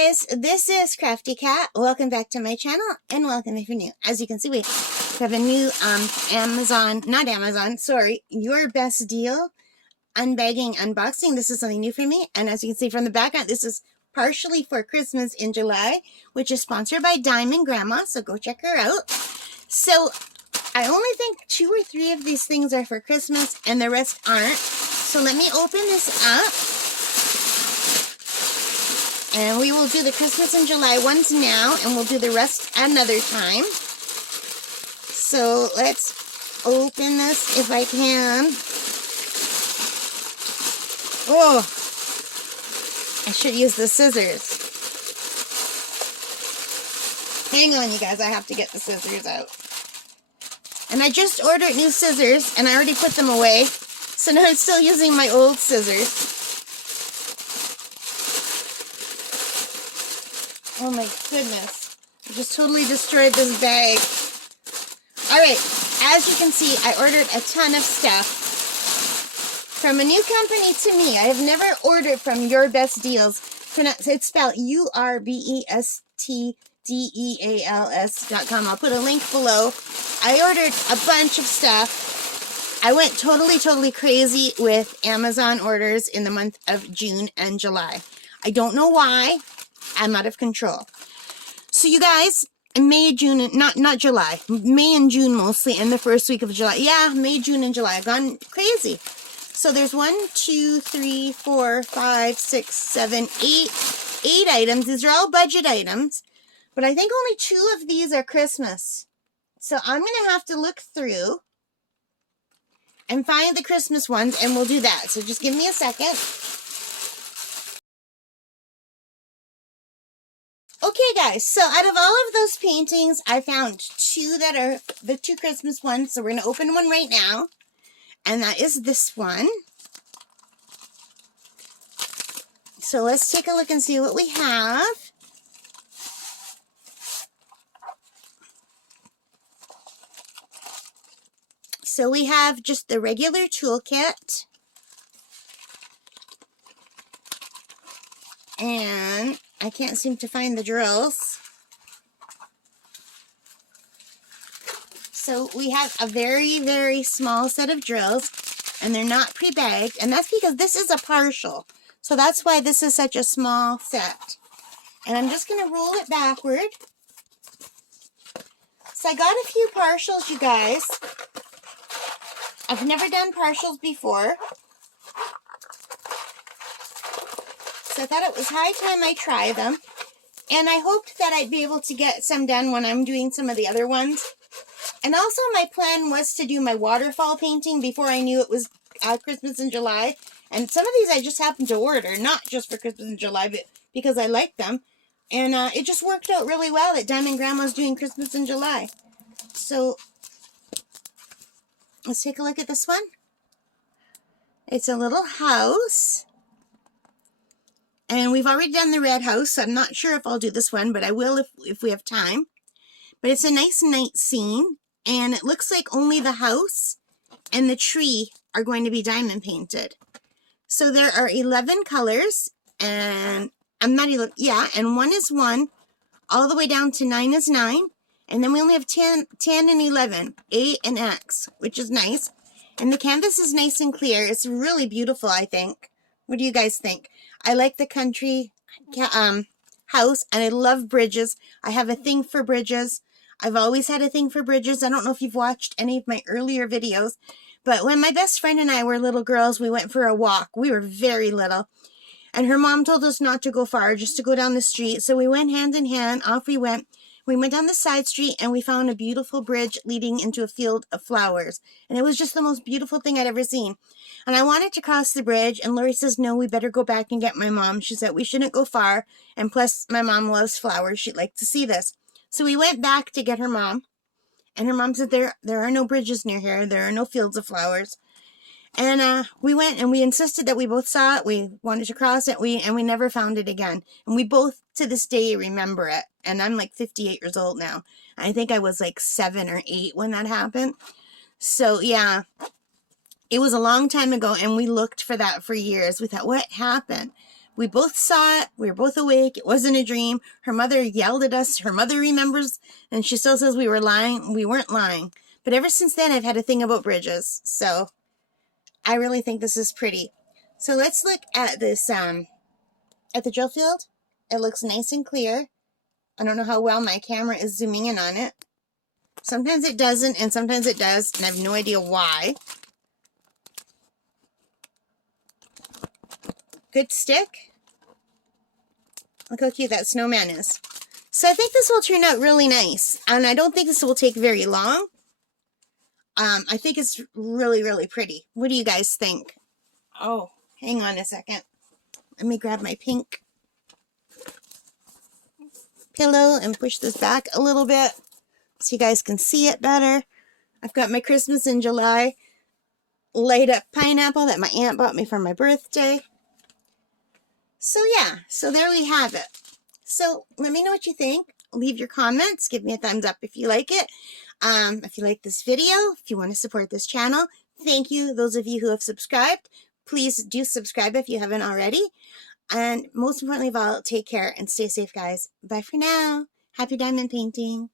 guys, this is Crafty Cat. Welcome back to my channel and welcome if you're new. As you can see, we have a new Your Best Deal unbagging unboxing. This is something new for me, and as you can see from the background, this is partially for Christmas in July, which is sponsored by Diamond Grandma, so go check her out. So I only think 2 or 3 of these things are for Christmas and the rest aren't. So let me open this up. And we will do the Christmas in July ones now, and we'll do the rest another time. So let's open this if I can. Oh, I should use the scissors. Hang on, you guys, I have to get the scissors out. And I just ordered new scissors, and I already put them away. So now I'm still using my old scissors. Oh my goodness, I just totally destroyed this bag. Alright, as you can see, I ordered a ton of stuff from a new company to me. I have never ordered from Your Best Deals. It's spelled UrBestDeals.com. I'll put a link below. I ordered a bunch of stuff. I went totally crazy with Amazon orders in the month of June and July. I don't know why. I'm out of control. So you guys, in May, June, not July, May and June mostly, and the first week of July. Yeah, May, June, and July. I've gone crazy. So there's 1, 2, 3, 4, 5, 6, 7, 8 items. These are all budget items, but I think only 2 of these are Christmas. So I'm going to have to look through and find the Christmas ones, and we'll do that. So just give me a second. Okay, guys, so out of all of those paintings, I found 2 that are the 2 Christmas ones. So we're going to open one right now, and that is this one. So let's take a look and see what we have. So we have just the regular toolkit. And I can't seem to find the drills. So we have a very small set of drills, and they're not pre-bagged, and that's because this is a partial. So that's why this is such a small set. And I'm just going to roll it backward. So I got a few partials, you guys. I've never done partials before. So I thought it was high time I try them. And I hoped that I'd be able to get some done when I'm doing some of the other ones. And also my plan was to do my waterfall painting before I knew it was Christmas in July. And some of these I just happened to order, not just for Christmas in July, but because I like them. And it just worked out really well that Diamond Grandma's doing Christmas in July. So let's take a look at this one. It's a little house. And we've already done the red house, so I'm not sure if I'll do this one, but I will if we have time. But it's a nice night scene, and it looks like only the house and the tree are going to be diamond painted. So there are 11 colors, and and 1 is 1, all the way down to 9 is 9, and then we only have 10 and 11, A and X, which is nice. And the canvas is nice and clear. It's really beautiful, I think. What do you guys think? I like the country house, and I love bridges. I have a thing for bridges. I've always had a thing for bridges. I don't know if you've watched any of my earlier videos, but when my best friend and I were little girls, we went for a walk. We were very little, and her mom told us not to go far, just to go down the street. So we went hand in hand. Off we went. We went down the side street, and we found a beautiful bridge leading into a field of flowers. And it was just the most beautiful thing I'd ever seen. And I wanted to cross the bridge, and Lori says, no, we better go back and get my mom. She said we shouldn't go far, and plus my mom loves flowers. She'd like to see this. So we went back to get her mom, and her mom said, there are no bridges near here. There are no fields of flowers. And we went, and we insisted that we both saw it. We wanted to cross it, and we never found it again. And we both, to this day, remember it. And I'm like 58 years old now. I think I was like 7 or 8 when that happened. So, yeah, it was a long time ago, and we looked for that for years. We thought, what happened? We both saw it. We were both awake. It wasn't a dream. Her mother yelled at us. Her mother remembers, and she still says we were lying. We weren't lying. But ever since then, I've had a thing about bridges. So I really think this is pretty. So let's look at this, at the drill field. It looks nice and clear. I don't know how well my camera is zooming in on it. Sometimes it doesn't, and sometimes it does, and I have no idea why. Good stick. Look how cute that snowman is. So I think this will turn out really nice, and I don't think this will take very long. I think it's really, really pretty. What do you guys think? Oh, hang on a second. Let me grab my pink pillow and push this back a little bit so you guys can see it better. I've got my Christmas in July light up pineapple that my aunt bought me for my birthday. So yeah, so there we have it. So let me know what you think. Leave your comments. Give me a thumbs up if you like it. If you like this video, if you want to support this channel, thank you. Those of you who have subscribed, please do subscribe if you haven't already. And most importantly of all, take care and stay safe, guys. Bye for now. Happy diamond painting.